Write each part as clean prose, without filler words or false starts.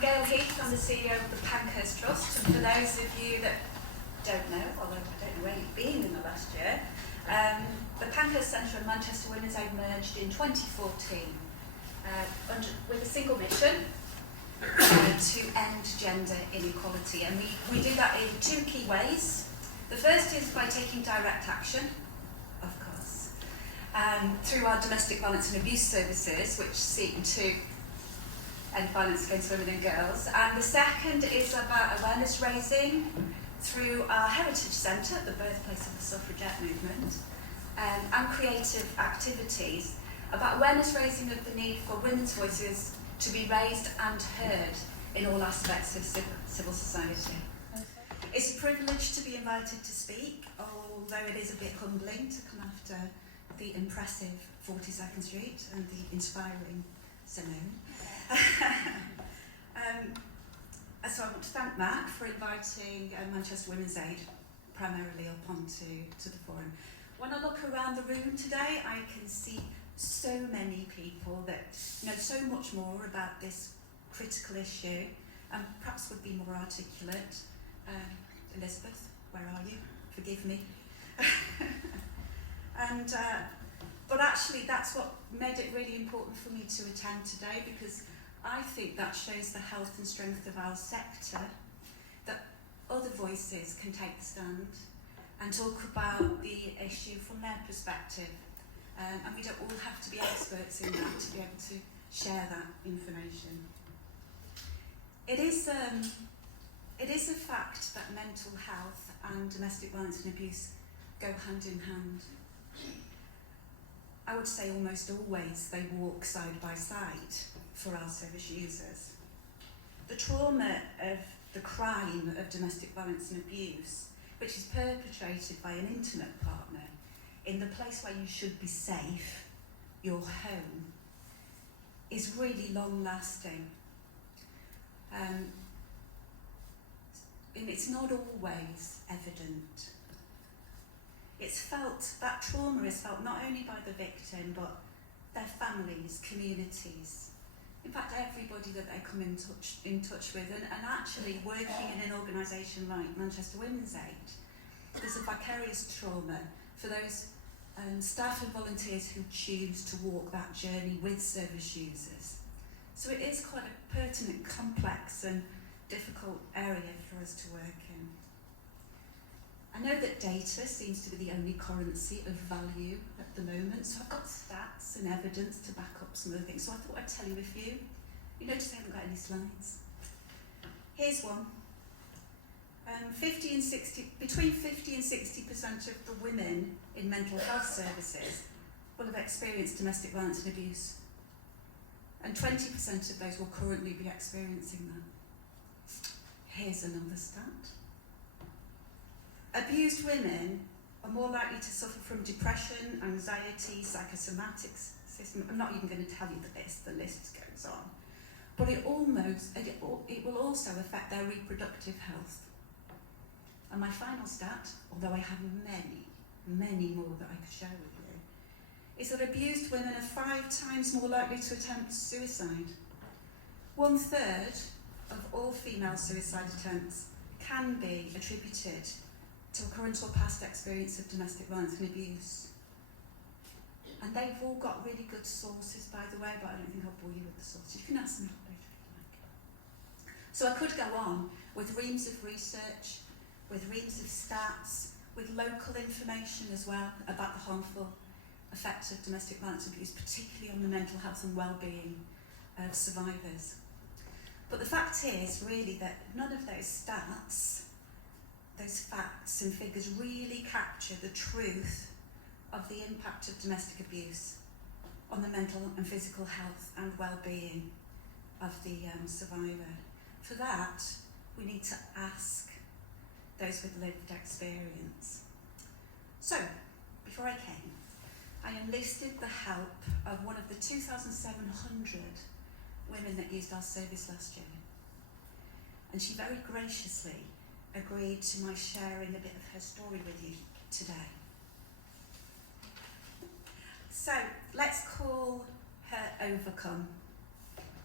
I'm Gail Heath, I'm the CEO of the Pankhurst Trust, and for those of you that don't know, although I don't know where you've been in the last year, the Pankhurst Centre and Manchester Women's Aid merged in 2014 with a single mission to end gender inequality, and we do that in two key ways. The first is by taking direct action, of course, through our domestic violence and abuse services, which seek to end violence against women and girls. And the second is about awareness raising through our Heritage Centre, the birthplace of the suffragette movement, and creative activities about awareness raising of the need for women's voices to be raised and heard in all aspects of civil society. It's a privilege to be invited to speak, although it is a bit humbling to come after the impressive 42nd Street and the inspiring Simone. So I want to thank Matt for inviting Manchester Women's Aid primarily up onto the forum. When I look around the room today, I can see so many people that know so much more about this critical issue and perhaps would be more articulate. Elizabeth, where are you? Forgive me. But actually that's what made it really important for me to attend today, because I think that shows the health and strength of our sector, that other voices can take the stand and talk about the issue from their perspective. And we don't all have to be experts in that to be able to share that information. It is a fact that mental health and domestic violence and abuse go hand in hand. I would say almost always they walk side by side for our service users. The trauma of the crime of domestic violence and abuse, which is perpetrated by an intimate partner in the place where you should be safe, your home, is really long lasting. And it's not always evident. It's felt, that trauma is felt not only by the victim, but their families, communities, in fact everybody that they come in touch with. And actually working in an organisation like Manchester Women's Aid, there's a vicarious trauma for those staff and volunteers who choose to walk that journey with service users. So it is quite a pertinent, complex and difficult area for us to work in. I know that data seems to be the only currency of value at the moment, so I've got stats and evidence to back up some of the things, so I thought I'd tell you a few. You notice I haven't got any slides. Here's one. Between 50 and 60% of the women in mental health services will have experienced domestic violence and abuse, and 20% of those will currently be experiencing that. Here's another stat. Abused women are more likely to suffer from depression, anxiety, psychosomatic system. I'm not even going to tell you the list goes on. But it will also affect their reproductive health. And my final stat, although I have many, many more that I could share with you, is that abused women are 5 times more likely to attempt suicide. 1/3 of all female suicide attempts can be attributed to a current or past experience of domestic violence and abuse. And they've all got really good sources, by the way, but I don't think I'll bore you with the sources. You can ask them later if you like. So I could go on with reams of research, with reams of stats, with local information as well about the harmful effects of domestic violence and abuse, particularly on the mental health and well-being of survivors. But the fact is really that none of those stats, those facts and figures really capture the truth of the impact of domestic abuse on the mental and physical health and well-being of the survivor. For that, we need to ask those with lived experience. So, before I came, I enlisted the help of one of the 2,700 women that used our service last year. And she very graciously agreed to my sharing a bit of her story with you today. So let's call her Overcome.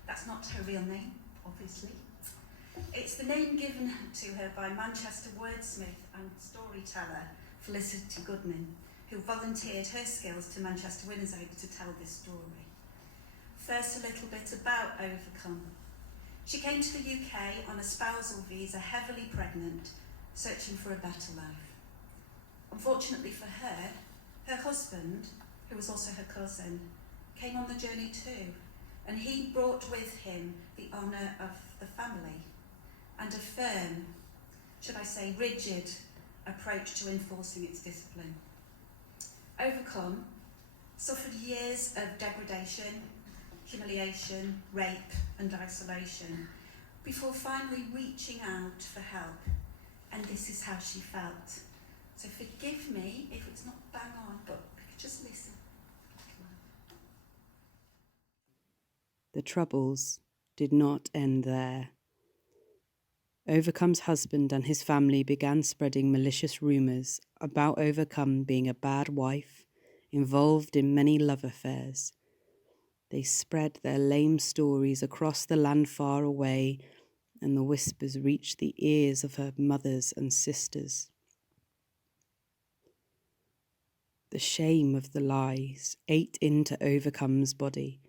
That's not her real name. obviously. It's the name given to her by Manchester wordsmith and storyteller Felicity Goodman, who volunteered her skills to Manchester Women's Aid to tell this story. First, a little bit about Overcome. She came to the UK on a spousal visa, heavily pregnant, searching for a better life. Unfortunately for her, her husband, who was also her cousin, came on the journey too, and he brought with him the honour of the family and a firm, should I say rigid, approach to enforcing its discipline. Overcome suffered years of degradation, humiliation, rape and isolation before finally reaching out for help, and this is how she felt. So forgive me if it's not bang on, but just listen. The troubles did not end there. Overcome's husband and his family began spreading malicious rumours about Overcome being a bad wife, involved in many love affairs. They spread their lame stories across the land far away, and the whispers reached the ears of her mothers and sisters. The shame of the lies ate into Overcome's body.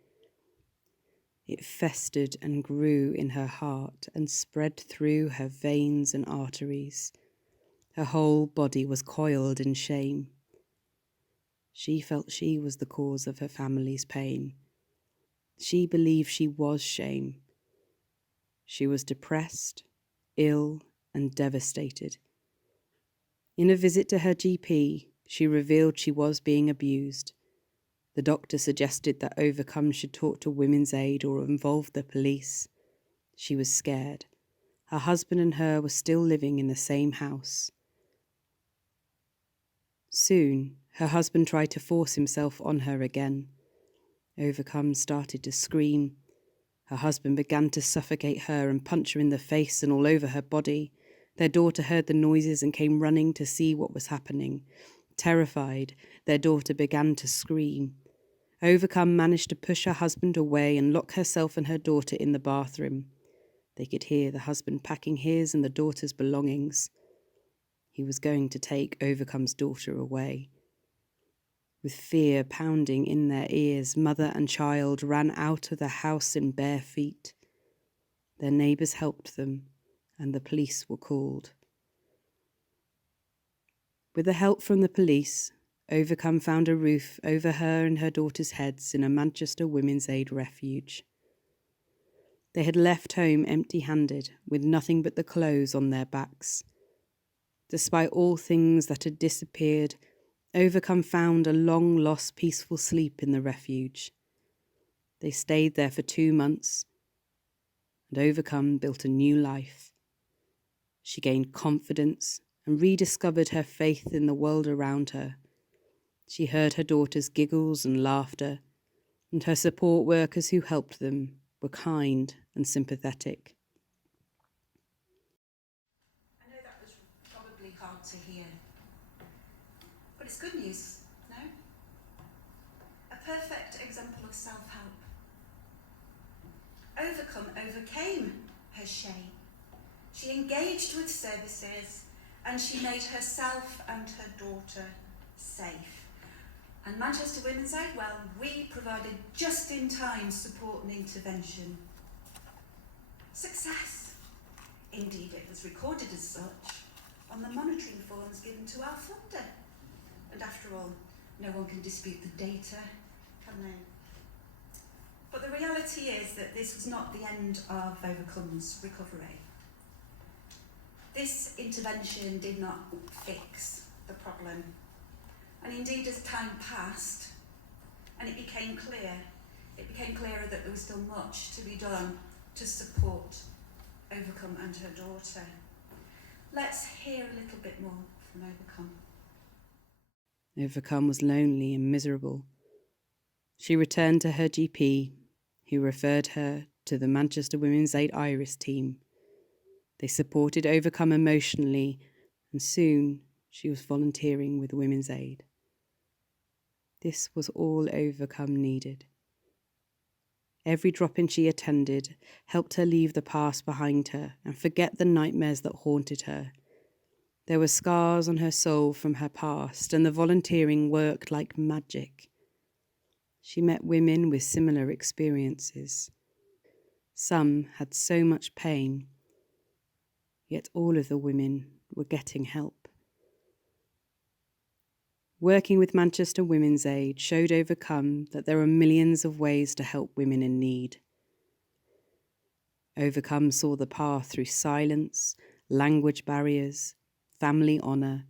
It festered and grew in her heart and spread through her veins and arteries. Her whole body was coiled in shame. She felt she was the cause of her family's pain. She believed she was shame. She was depressed, ill, and devastated. In a visit to her GP, she revealed she was being abused. The doctor suggested that Overcome should talk to Women's Aid or involve the police. She was scared. Her husband and her were still living in the same house. Soon, her husband tried to force himself on her again. Overcome started to scream. Her husband began to suffocate her and punch her in the face and all over her body. Their daughter heard the noises and came running to see what was happening. Terrified, their daughter began to scream. Overcome managed to push her husband away and lock herself and her daughter in the bathroom. They could hear the husband packing his and the daughter's belongings. He was going to take Overcome's daughter away. With fear pounding in their ears, mother and child ran out of the house in bare feet. Their neighbours helped them, and the police were called. With the help from the police, Overcome found a roof over her and her daughter's heads in a Manchester Women's Aid refuge. They had left home empty-handed, with nothing but the clothes on their backs. Despite all things that had disappeared, Overcome found a long-lost peaceful sleep in the refuge. They stayed there for 2 months, and Overcome built a new life. She gained confidence and rediscovered her faith in the world around her. She heard her daughter's giggles and laughter, and her support workers who helped them were kind and sympathetic. I know that was probably hard to hear, but it's good news, no? A perfect example of self-help. Overcome overcame her shame. She engaged with services and she made herself and her daughter safe. And Manchester Women's Aid, well, we provided just-in-time support and intervention. Success. Indeed, it was recorded as such on the monitoring forms given to our funder. And after all, no one can dispute the data, can they? But the reality is that this was not the end of Overcome's recovery. This intervention did not fix the problem. And indeed, as time passed, and it became clearer that there was still much to be done to support Overcome and her daughter. Let's hear a little bit more from Overcome. Overcome was lonely and miserable. She returned to her GP, who referred her to the Manchester Women's Aid Iris team. They supported Overcome emotionally, and soon she was volunteering with Women's Aid. This was all Overcome needed. Every drop-in she attended helped her leave the past behind her and forget the nightmares that haunted her. There were scars on her soul from her past, and the volunteering worked like magic. She met women with similar experiences. Some had so much pain, yet all of the women were getting help. Working with Manchester Women's Aid showed Overcome that there are millions of ways to help women in need. Overcome saw the path through silence, language barriers, family honour,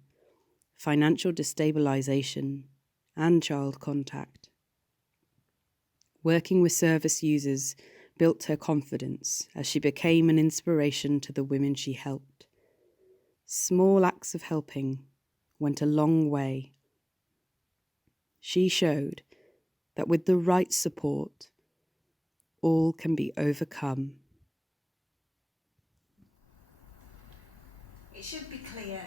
financial destabilisation, and child contact. Working with service users built her confidence as she became an inspiration to the women she helped. Small acts of helping went a long way. She showed that with the right support, all can be overcome. It should be clear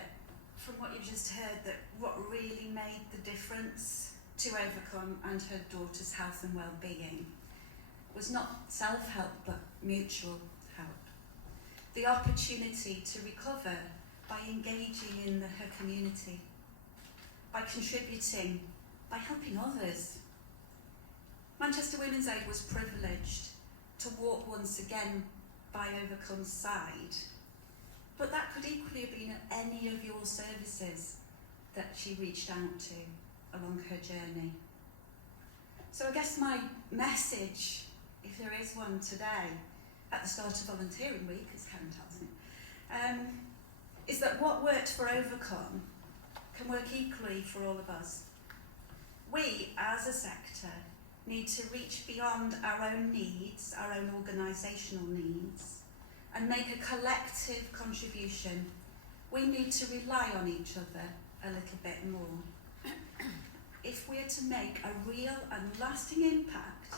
from what you've just heard that what really made the difference to Overcome and her daughter's health and well-being was not self-help but mutual help. The opportunity to recover by engaging in her community, by contributing, by helping others. Manchester Women's Aid was privileged to walk once again by Overcome's side, but that could equally have been at any of your services that she reached out to along her journey. So I guess my message, if there is one today, at the start of volunteering week, as Karen tells me, is that what worked for Overcome can work equally for all of us. We, as a sector, need to reach beyond our own needs, our own organisational needs, and make a collective contribution. We need to rely on each other a little bit more. If we're to make a real and lasting impact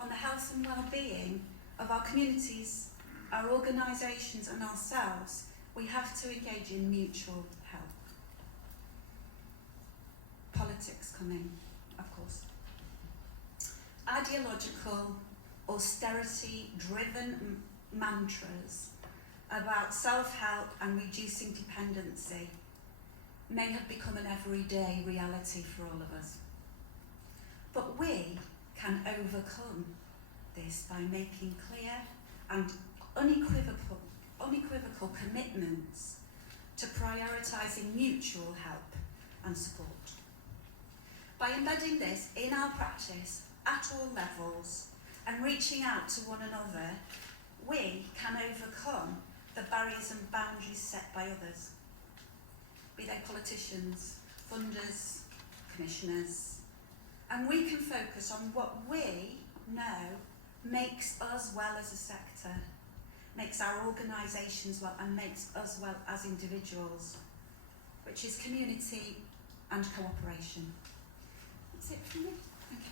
on the health and well-being of our communities, our organisations and ourselves, we have to engage in mutual help. Politics come in, of course. Ideological, austerity-driven mantras about self-help and reducing dependency may have become an everyday reality for all of us. But we can overcome this by making clear and unequivocal commitments to prioritising mutual help and support. By embedding this in our practice at all levels and reaching out to one another, we can overcome the barriers and boundaries set by others, be they politicians, funders, commissioners, and we can focus on what we know makes us well as a sector, makes our organisations well, and makes us well as individuals, which is community and cooperation. That's it from me. Thank you very much.